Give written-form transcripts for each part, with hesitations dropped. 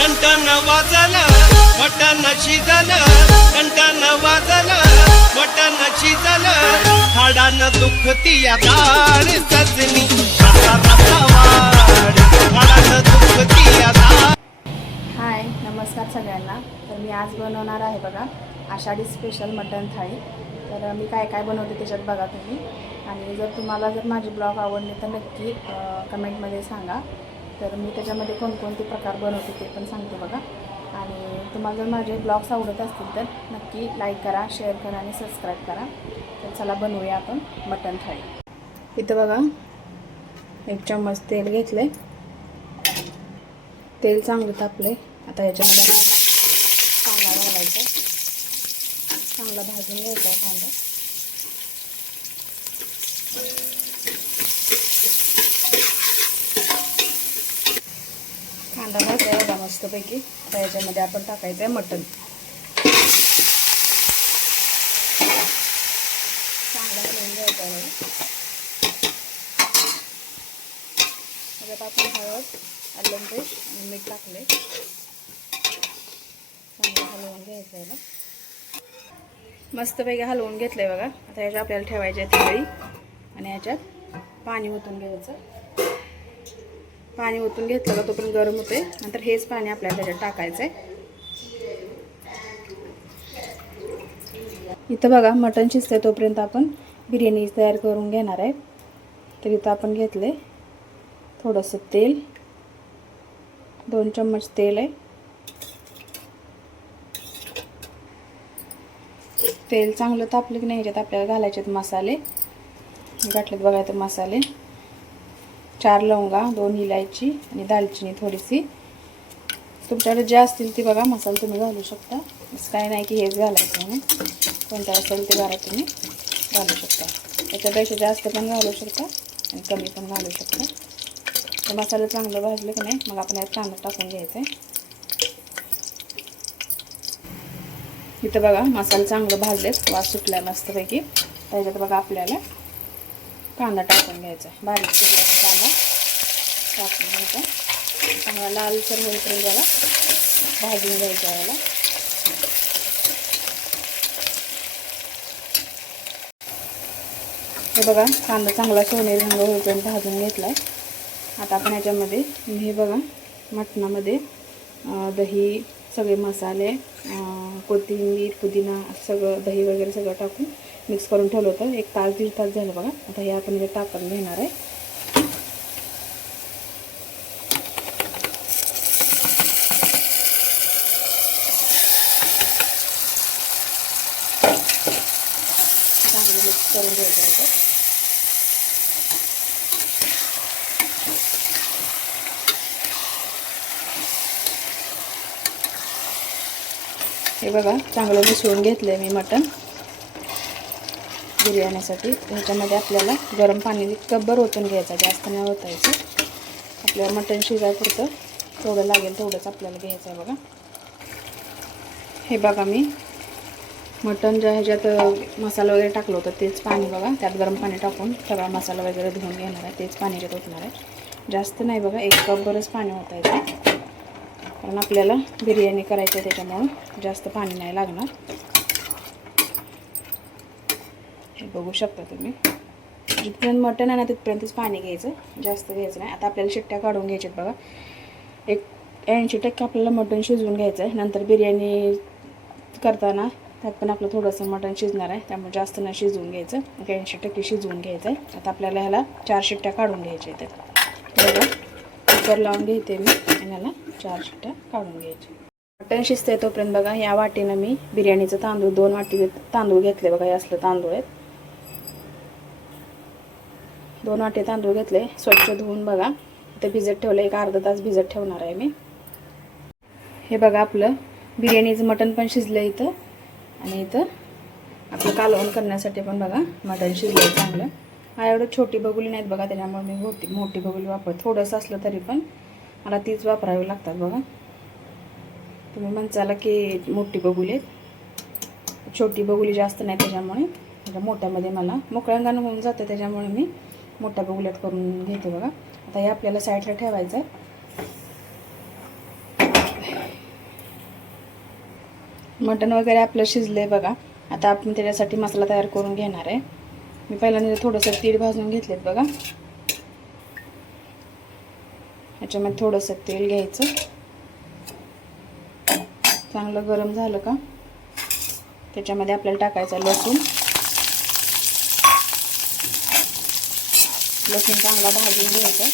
Ton वाजलं मटण शिजलं ton वाजलं मटण शिजलं हाडानं दुखती या दाढ सजनी रसा रसा वाढ हाडानं दुखती या दाढ. हाय नमस्कार सगळ्यांना. तर मी आज बनवणार आहे बघा आषाढी स्पेशल मटण थाळी. तर मी काय काय बनवते त्याच्यात बघा तुम्ही. आणि जर माझे ब्लॉग आवडले तर नक्की कमेंटमध्ये सांगा. तर मी त्याच्यामध्ये कोणकोणते प्रकार बनवते ते पण सांगते बघा. आणि तुम्हाला जर माझे ब्लॉग्स आवडत असतील तर नक्की लाईक करा, शेअर करा आणि सबस्क्राईब करा. तर चला बनवूया आपण मटण थाळी. इथं बघा 1 चम्मच तेल घेतले. तेल चांगलं तापले. आता याच्यामध्ये कांदा घालायचा. चांगला भाजून घ्यायचा कांदा. कांदा भाजला एवढा मस्तपैकी. आता याच्यामध्ये आपण टाकायचं आहे मटण. चांगला हलवून घ्यायचा आहे. त्याच्यात आपण हळद, आलं पेस्ट आणि मीठ टाकले. चांगलं हलवून घ्यायचं आहे. मस्तपैकी हलवून घेतलं आहे बघा. आता याच्यात आपल्याला ठेवायची आहे थाळी आणि याच्यात पाणी ओतून घ्यायचं. पाणी ओतून घेतलं का तोपर्यंत गरम होते. नंतर हेच पाणी आपल्याला त्याच्यात टाकायचं आहे. इथं बघा मटण शिजतंय तोपर्यंत आपण बिर्याणी तयार करून घेणार आहे. तर इथं आपण घेतले थोडंसं तेल. 2 चम्मच तेल आहे. तेल चांगलं तापलं की नाही ह्याच्यात आपल्याला घालायचे मसाले. घातलेत बघा इथं मसाले. 4 लवंगा, 2 इलायची आणि दालचिनी थोडीशी. तुमच्याकडे जे असतील ती बघा मसाले तुम्ही घालू शकता. असं काही नाही की हेच घालायचं म्हणून. कोणतं असेल ते घाला तुम्ही घालू शकता. त्याच्यापेक्षा जास्त पण घालू शकता आणि कमी पण घालू शकता. तर मसाले चांगलं भाजले की नाही मग आपण यात कांदा टाकून घ्यायचा आहे. इथं बघा मसाले चांगलं भाजलेत. वास सुटला मस्तपैकी. त्याच्यात बघा आपल्याला कांदा टाकून घ्यायचा. बारीक चिरलेला कांदा टाकून घ्यायचा. चांगला लालसर होईपर्यंत बघा भाजून घ्यायचा याला. हे बघा कांदा चांगला सोनेरी रंग होईपर्यंत भाजून घेतला आहे. आता आपण याच्यामध्ये हे बघा मटणामध्ये दही, सगळे मसाले, कोथिंबीर, पुदिना सगळं दही वगैरे सगळं टाकून मिक्स करून ठेवलं होतं. 1 तास 1.5 तास झालं बघा. आता हे आपण टाकून घेणार आहे. चांगलं मिक्स करून घ्यायचं आहे. हे बघा चांगलं मिसळून घेतलं आहे मी मटण बिर्याणीसाठी. ह्याच्यामध्ये आपल्याला गरम पाणी कपभर ओतून घ्यायचं. जास्त नाही ओतायचं. आपल्याला मटण शिजायपुरतं तेवढं लागेल तेवढंच आपल्याला घ्यायचं आहे बघा. हे बघा मी मटण ज्या ह्याच्यात मसाला वगैरे टाकलं होतं तेच पाणी बघा. त्यात गरम पाणी टाकून सगळा मसाला वगैरे धुवून घेणार आहे. तेच पाणी ह्याच्यात ओतणार आहे. जास्त नाही बघा. 1 कपभरच पाणी ओतायचं. कारण आपल्याला बिर्याणी करायची आहे त्याच्यामुळं जास्त पाणी नाही लागणार. हे बघू शकता तुम्ही. जिथपर्यंत मटण आहे ना तिथपर्यंतच पाणी घ्यायचं. जास्त घ्यायचं नाही. आता आपल्याला शिट्ट्या काढून घ्यायच्यात बघा. 80% आपल्याला मटण शिजवून घ्यायचं आहे. नंतर बिर्याणी करताना त्यात पण आपलं थोडंसं मटण शिजणार आहे. त्यामुळे जास्त नाही शिजवून घ्यायचं. 80% शिजवून घ्यायचं आहे. आता आपल्याला ह्याला 4 शिट्ट्या काढून घ्यायच्या आहेत. बघा कुकर लावून घेते मी आणि ह्याला 4 शिट्ट्या काढून घ्यायच्या. मटण शिजते तोपर्यंत बघा या वाटीनं मी बिर्याणीचं तांदूळ 2 वाटी तांदूळ घेतले बघा. हे असलं तांदूळ आहेत. 2 वाटी तांदूळ घेतले. स्वच्छ धुवून बघा इथे भिजत ठेवलं. 1 अर्धा तास भिजत ठेवणार आहे मी. हे बघा आपलं बिर्याणीचं मटण पण शिजलं इथं. आणि इथं आपलं कालवण करण्यासाठी पण बघा मटण शिजलं चांगलं. हा एवढं छोटी बगुली नाहीत बघा. त्याच्यामुळे मी मोठी बगुली वापरते. थोडंसं असलं तरी पण मला तीच वापरावी लागतात बघा. तुम्ही म्हणसाला की मोठी बगुली आहेत. छोटी बगुली जास्त नाही त्याच्यामुळे मोठ्यामध्ये मला मोकळ्यांगानं होऊन जाते. त्याच्यामुळे मी मोठ्या बगुल्यात करून घेते बघा. आता हे आपल्याला साईडला ठेवायचं आहे. मटण वगैरे आपलं शिजलंय बघा. आता आपण त्याच्यासाठी मसाला तयार करून घेणार आहे. मी पहिल्यांदा थोडंसं तीळ भाजून घेतलेत बघा. ह्याच्यामध्ये थोडंसं तेल घ्यायचं. चांगलं गरम झालं का त्याच्यामध्ये आपल्याला टाकायचं लसूण. लसूण चांगला भाजून घ्यायचं.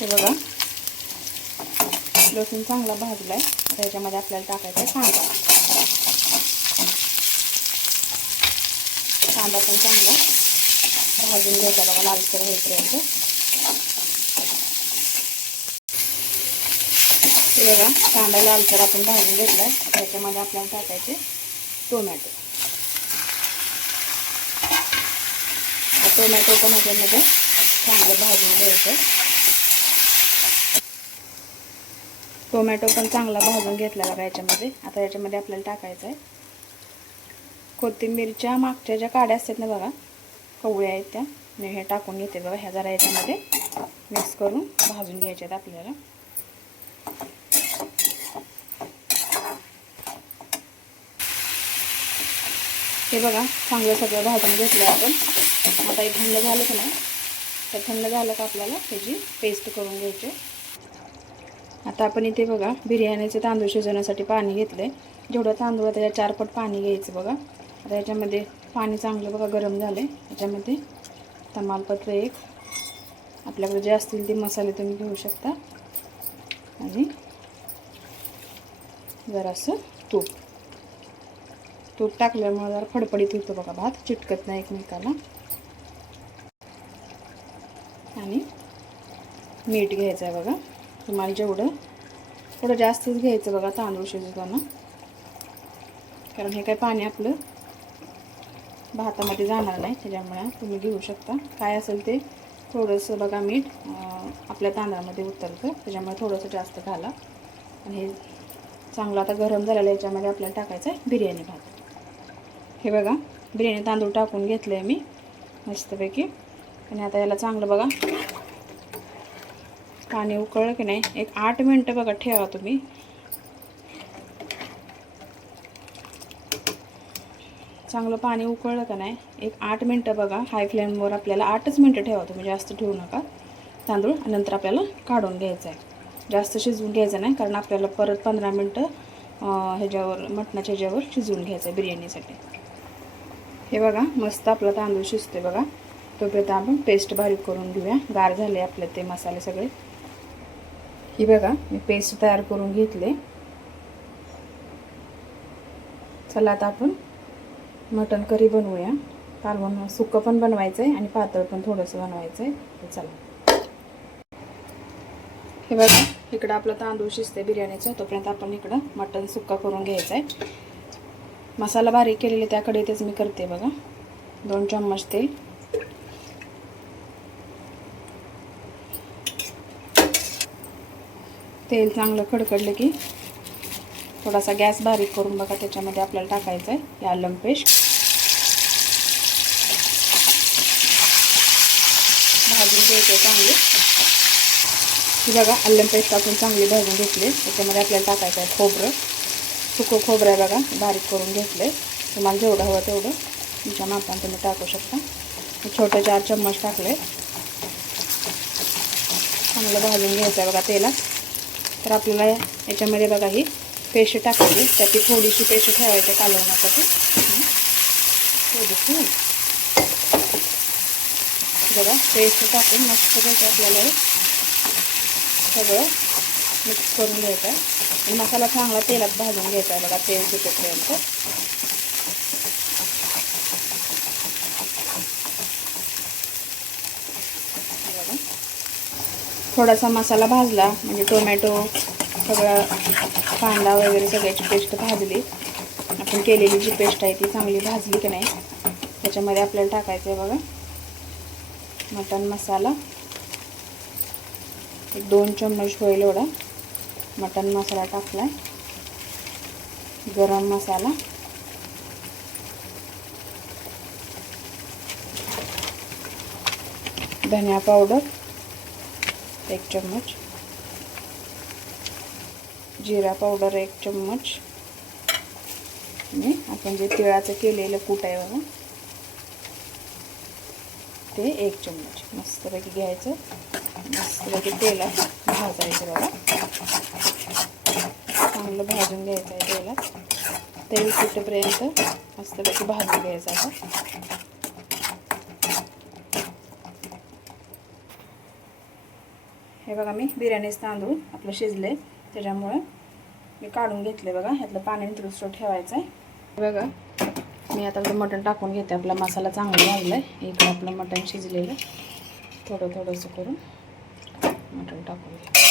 हे बघा लसूण चांगला भाजलाय. त्याच्यामध्ये आपल्याला टाकायचा कांदा. कांदा पण चांगला भाजून घ्यायचा बघा लालसर होईपर्यंत. हे बघा कांदा लालसर आपण भाजून घेतलाय. त्याच्यामध्ये आपल्याला टाकायचे टोमॅटो. टोमॅटो पण ह्याच्यामध्ये चांगलं भाजून घ्यायचं. टोमॅटो पण चांगला भाजून घेतला बघा याच्यामध्ये. आता याच्यामध्ये आपल्याला टाकायचं आहे कोथिंबीरच्या मागच्या ज्या काड्या असतात ना बघा, कवळ्या आहेत त्या, मी हे टाकून घेते बघा. ह्या जरा याच्यामध्ये मिक्स करून भाजून घ्यायच्यात आपल्याला. हे बघा चांगलं सगळं भाजून घेतलं आपण. आता हे थंड झालं की नाही, तर थंड झालं का आपल्याला त्याची पेस्ट करून घ्यायची. आता आपण इथे बघा बिर्याणीचे तांदूळ शिजवण्यासाठी पाणी घेतले. जेवढं तांदूळ आहे त्याच्या 4 पट पाणी घ्यायचं बघा. आता याच्यामध्ये पाणी चांगलं बघा गरम झाले. याच्यामध्ये तमालपत्र 1, आपल्याकडे जे असतील ते मसाले तुम्ही घेऊ शकता, आणि जरासं तूप टाकल्यामुळे जरा फडफडीत होतं बघा भात, चिटकत नाही एकमेकाला. आणि मीठ घ्यायचं आहे बघा. तुम्हाला जेवढं थोडं जास्तच घ्यायचं बघा तांदूळ शिजवताना, कारण हे काय पाणी आपलं भातामध्ये जाणार नाही, त्याच्यामुळे तुम्ही घेऊ शकता. काय असेल ते थोडंसं बघा मीठ आपल्या तांदळामध्ये उतरतं, त्याच्यामुळे थोडंसं जास्त घाला. आणि हे चांगलं आता गरम झालेलं याच्यामध्ये आपल्याला टाकायचं आहे बिर्याणी भात. हे बघा बिर्याणी तांदूळ टाकून घेतलं आहे मी मस्तपैकी. आणि आता याला चांगलं बघा पाणी उकळलं की नाही, एक 8 मिनटं बघा ठेवा तुम्ही. चांगलं पाणी उकळलं का नाही, एक 8 मिनटं बघा हाय फ्लेमवर आपल्याला 8च मिनटं ठेवा तुम्ही, जास्त ठेवू नका तांदूळ. नंतर आपल्याला काढून घ्यायचं आहे. जास्त शिजवून घ्यायचं नाही, कारण आपल्याला परत 15 मिनटं ह्याच्यावर मटणाच्या ह्याच्यावर शिजवून घ्यायचं आहे बिर्याणीसाठी. हे बघा मस्त आपला तांदूळ शिजते बघा. तोपर्यंत आपण पेस्ट बारीक करून घेऊया. गार झाले आपले ते मसाले सगळे. ही बघा मी पेस्ट तयार करून घेतले. चला आता आपण मटण करी बनवूया. कालवण सुक्कं पण बनवायचं आहे आणि पातळ पण थोडंसं बनवायचं आहे. चला हे बघा इकडं आपलं तांदूळ शिजते बिर्याणीचं, तोपर्यंत आपण इकडं मटण सुक्का करून घ्यायचं आहे. मसाला बारीक केलेले त्याकडे तेच मी करते बघा. 2 चम्मच तेल. तेल चांगलं कडकडलं की थोडासा गॅस बारीक करून बघा त्याच्यामध्ये आपल्याला टाकायचं आहे आलं पेस्ट. भाजून घ्यायचं चांगली. बघा आलं पेस्ट टाकून चांगली भाजून घेतली. त्याच्यामध्ये आपल्याला टाकायचं आहे खोबरं. सुकं खोबरं आहे बघा बारीक करून घेतले. तुम्हाला जेवढं हवं तेवढं तुमच्या मापाने तुम्ही टाकू शकता. छोटे 4 चम्मच टाकले. चांगलं भाजून घ्यायचं आहे बघा तेलात. तर आपल्याला याच्यामध्ये बघा ही पेस्ट टाकायची. त्याची थोडीशी पेस्ट ठेवायची कालवण्यासाठी. थोडीशी बघा पेस्ट टाकून मस्तपैकी आपल्याला हे सगळं मिक्स करून घ्यायचं आहे. आणि मसाला चांगला तेलात भाजून घ्यायचा आहे बघा तेल सुटेपर्यंत. थोडासा मसाला भाजला म्हणजे टोमॅटो सगळं कांदा वगैरे सगळ्याची पेस्ट भाजली. आपण केलेली जी पेस्ट आहे ती चांगली भाजली की नाही, त्याच्यामध्ये आपल्याला टाकायचं आहे बघा मटण मसाला. एक 2 चम्मच होईल एवढा मटण मसाला टाकला. गरम मसाला, धनिया पावडर 1 चम्मच, जिरा पावडर 1 चम्मच आणि आपण जे तिळाचं केलेलं कूट आहे बघा ते 1 चम्मच मस्तपैकी घ्यायचं. मस्तपैकी तेलात भाजायचं बघा. चांगलं भाजून घ्यायचं आहे तेलात. तेल सुटेपर्यंत मस्तपैकी भाजून घ्यायचं आहे. हे बघा मी बिर्याणीचं तांदूळ आपलं शिजले त्याच्यामुळे मी काढून घेतले बघा. ह्यातलं पाणी निथळून ठेवायचं आहे. बघा मी आता मटण टाकून घेते. आपला मसाला चांगला भाजला आहे. इकडं आपलं मटण शिजलेलं थोडंसं करून मटण टाकून घ्या.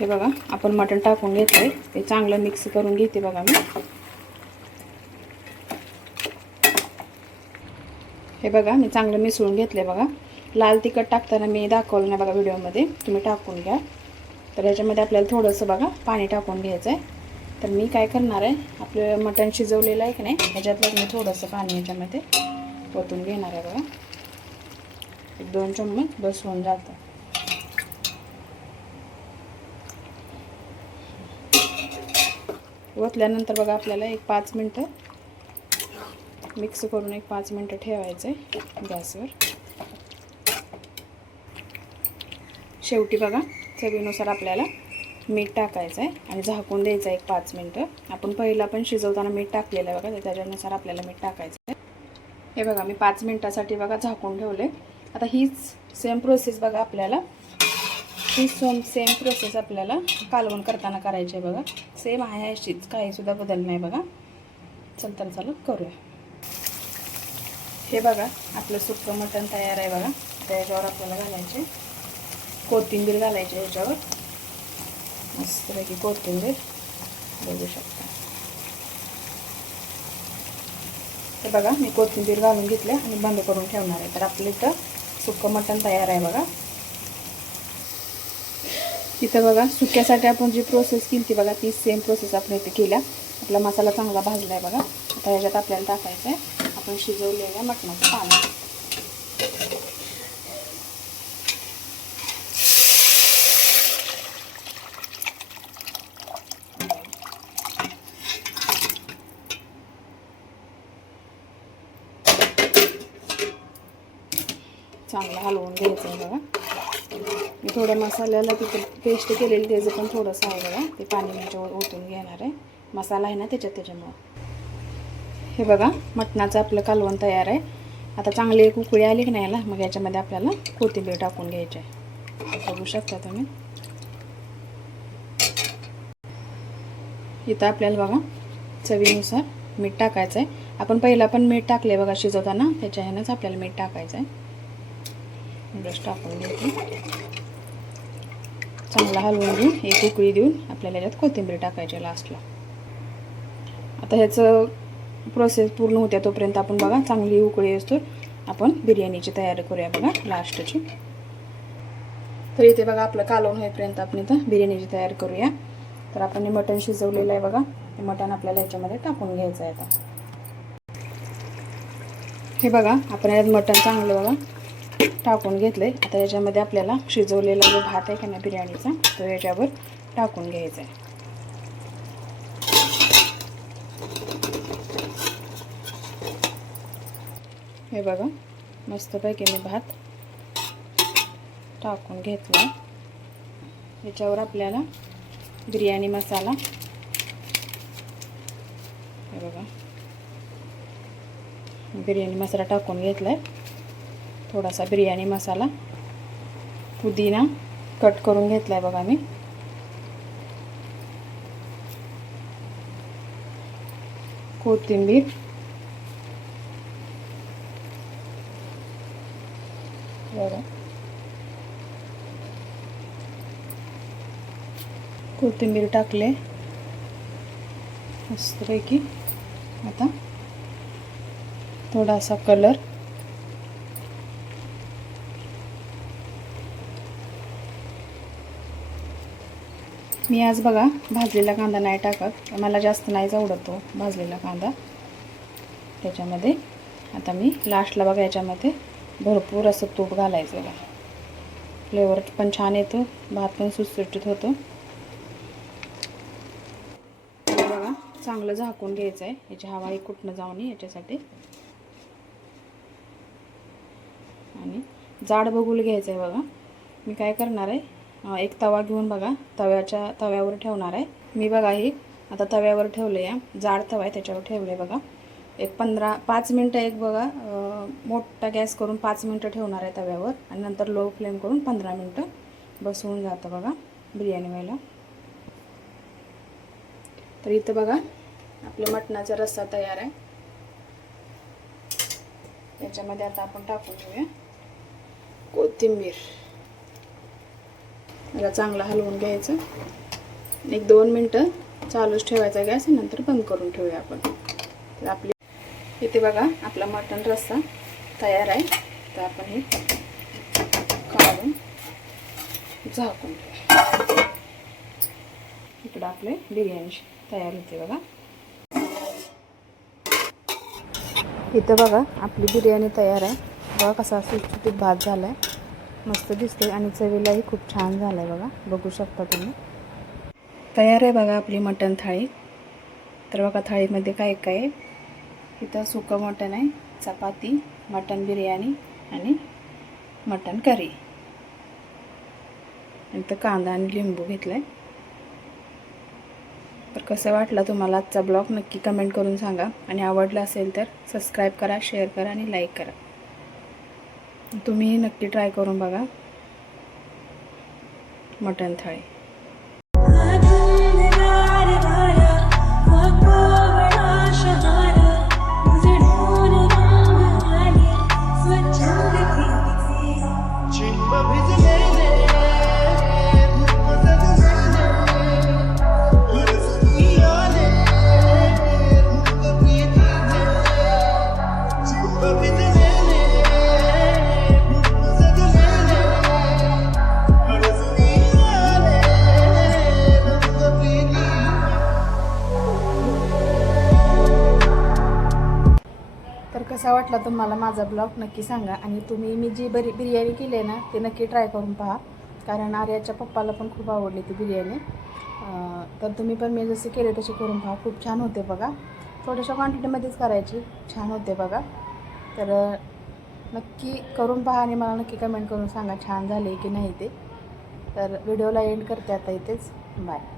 हे बघा आपण मटण टाकून घेतलंय. ते चांगलं मिक्स करून घेते बघा मी. हे बघा मी चांगलं मिसळून घेतले बघा. लाल तिखट टाकताना मी दाखवलं नाही बघा व्हिडिओमध्ये, तुम्ही टाकून घ्या. तर याच्यामध्ये आपल्याला थोडंसं बघा पाणी टाकून घ्यायचं आहे. तर मी काय करणार आहे, आपलं मटण शिजवलेलं आहे की नाही ह्याच्यातलं मी थोडंसं पाणी याच्यामध्ये ओतून घेणार आहे बघा. 1-2 चम्मच बस होऊन जातं. ओतल्यानंतर बघा आपल्याला 5 मिनटं मिक्स करून 5 मिनटं ठेवायचं आहे गॅसवर. शेवटी बघा चवीनुसार आपल्याला मीठ टाकायचं आहे आणि झाकून द्यायचं आहे 5 मिनटं. आपण पहिला पण शिजवताना मीठ टाकलेलं आहे बघा, त्याच्यानुसार आपल्याला मीठ टाकायचं आहे. हे बघा मी 5 मिनटासाठी बघा झाकून ठेवले. आता हीच सेम प्रोसेस बघा आपल्याला सेम प्रोसेस आपल्याला कालवण करताना करायची आहे बघा. सेम आहे अशीच, काहीसुद्धा बदल नाही बघा. चला करूया. हे बघा आपलं सुक्कं मटण तयार आहे बघा. त्याच्यावर आपल्याला घालायचे कोथिंबीर घालायची ह्याच्यावर. मस्तपैकी कोथिंबीर बघू शकता. हे बघा मी कोथिंबीर घालून घेतले आणि बंद करून ठेवणार आहे. तर आपलं इथं सुक्कं मटण तयार आहे बघा. इथं बघा सुक्यासाठी आपण जी प्रोसेस केली ती बघा, ती सेम प्रोसेस आपण इथे केल्या. आपला मसाला चांगला भाजला आहे बघा. आता ह्याच्यात आपल्याला टाकायचं आहे आपण शिजवलेल्या मटणाचं पाणी. चांगलं हलवून घ्यायचं आहे बघा. मी थोडं मसाल्याला तिथं पेस्ट केलेली त्याचं पण थोडंसं आहे बघा. ते पाणी याच्यावर ओतून घेणार आहे. मसाला आहे ना त्याच्यामुळं. हे बघा मटणाचं आपलं कालवण तयार आहे. आता चांगली एक उकळी आली की नाही याला, मग याच्यामध्ये आपल्याला कोथिंबीर टाकून घ्यायची आहे. बघू शकता तुम्ही. इथं आपल्याला बघा चवीनुसार मीठ टाकायचं आहे. आपण पहिला पण मीठ टाकले बघा शिजवताना, त्याच्या ह्यानंच आपल्याला मीठ टाकायचं आहे. ब्रश टाकून घ्यायची. चांगला हलवून घेऊन एक उकळी देऊन आपल्याला याच्यात कोथिंबीर टाकायची लास्टला. आता ह्याचं प्रोसेस पूर्ण होत्या तोपर्यंत आपण बघा चांगली उकळी असतो आपण बिर्याणीची तयारी करूया बघा लास्टची. तर इथे बघा आपलं कालवण होईपर्यंत आपण इथं बिर्याणीची तयारी करूया. तर आपण हे मटण शिजवलेलं आहे बघा. हे मटण आपल्याला ह्याच्यामध्ये टाकून घ्यायचं आहे. आता हे बघा आपण यात मटण चांगलं बघा टाकून घेतलंय. आता याच्यामध्ये आपल्याला शिजवलेला जो भात आहे की नाही बिर्याणीचा, तो याच्यावर टाकून घ्यायचा आहे. हे बघा मस्तपैकी मी भात टाकून घेतला. याच्यावर आपल्याला बिर्याणी मसाला, हे बघा बिर्याणी मसाला टाकून घेतलाय. थोडासा बिर्याणी मसाला, पुदिना कट करून घेतलाय बघा मी. कोथिंबीर, बघा कोथिंबीर टाकले मस्तपैकी. आता थोडासा कलर, मी आज बघा भाजलेला कांदा नाही टाकत, मला जास्त नाहीच आवडतो भाजलेला कांदा त्याच्यामध्ये. आता मी लास्टला बघा याच्यामध्ये भरपूर असं तूप घालायचं बघा. फ्लेवर पण छान येतो, भात पण सुटसुटीत होतो. चांगलं झाकून घ्यायचं आहे, याची हवा ही कुठनं जाऊ नये याच्यासाठी. आणि जाड बघूल घ्यायचं आहे बघा. मी काय करणार आहे, एक तवा घेऊन बघा तव्यावर ठेवणार आहे मी. बघा ही आता तव्यावर ठेवलं आहे, जाड तवा आहे त्याच्यावर ठेवलं आहे बघा. एक 5 मिनटं एक बघा, मोठा गॅस करून 5 मिनटं ठेवणार आहे तव्यावर आणि नंतर लो फ्लेम करून 15 मिनटं बसवून जातं बघा बिर्याणी व्हायला. तर इथं बघा आपलं मटणाचा रस्सा तयार आहे. याच्यामध्ये आता आपण टाकून घेऊया कोथिंबीर. याला चांगला हलवून घ्यायचं. 1-2 मिनटं चालूच ठेवायचा गॅस, नंतर बंद करून ठेवूया आपण. तर आपली इथे बघा आपला मटण रस्सा तयार आहे. तर आपण हे काढून झाकून ठेवूया. इकडं आपले बिर्याणी तयार होते बघा. इथं बघा आपली बिर्याणी तयार आहे बघा. कसा सुटसुटीत भात झाला आहे, मस्त दिसते आणि चवीलाही खूप छान झाला आहे बघा. बघू शकता तुम्ही. तयार आहे बघा आपली मटण थाळी. तर बघा थाळीमध्ये काय काय आहे. इथं सुकं मटण आहे, चपाती, मटण बिर्याणी आणि मटण करी. इथं कांदा आणि लिंबू घेतला आहे. तर कसं वाटलं तुम्हाला आजचा ब्लॉग नक्की कमेंट करून सांगा. आणि आवडला असेल तर सबस्क्राईब करा, शेअर करा आणि लाईक करा. तुम्ही नक्की ट्राय करून बघा मटण थाळी. तर कसा वाटला तुम्हाला माझा ब्लॉग नक्की सांगा. आणि तुम्ही मी जी बिर्याणी केली आहे ना ते नक्की ट्राय करून पहा, कारण आर्याच्या पप्पाला पण खूप आवडली ती बिर्याणी. तर तुम्ही पण मी जसे केले तसे करून पहा, खूप छान होते बघा. थोड्याशा क्वांटिटीमध्येच करायची, छान होते बघा. तर नक्की करून पहा आणि मला नक्की कमेंट करून सांगा छान झाले की नाही ते. तर व्हिडिओला एंड करते आता इथेच. बाय.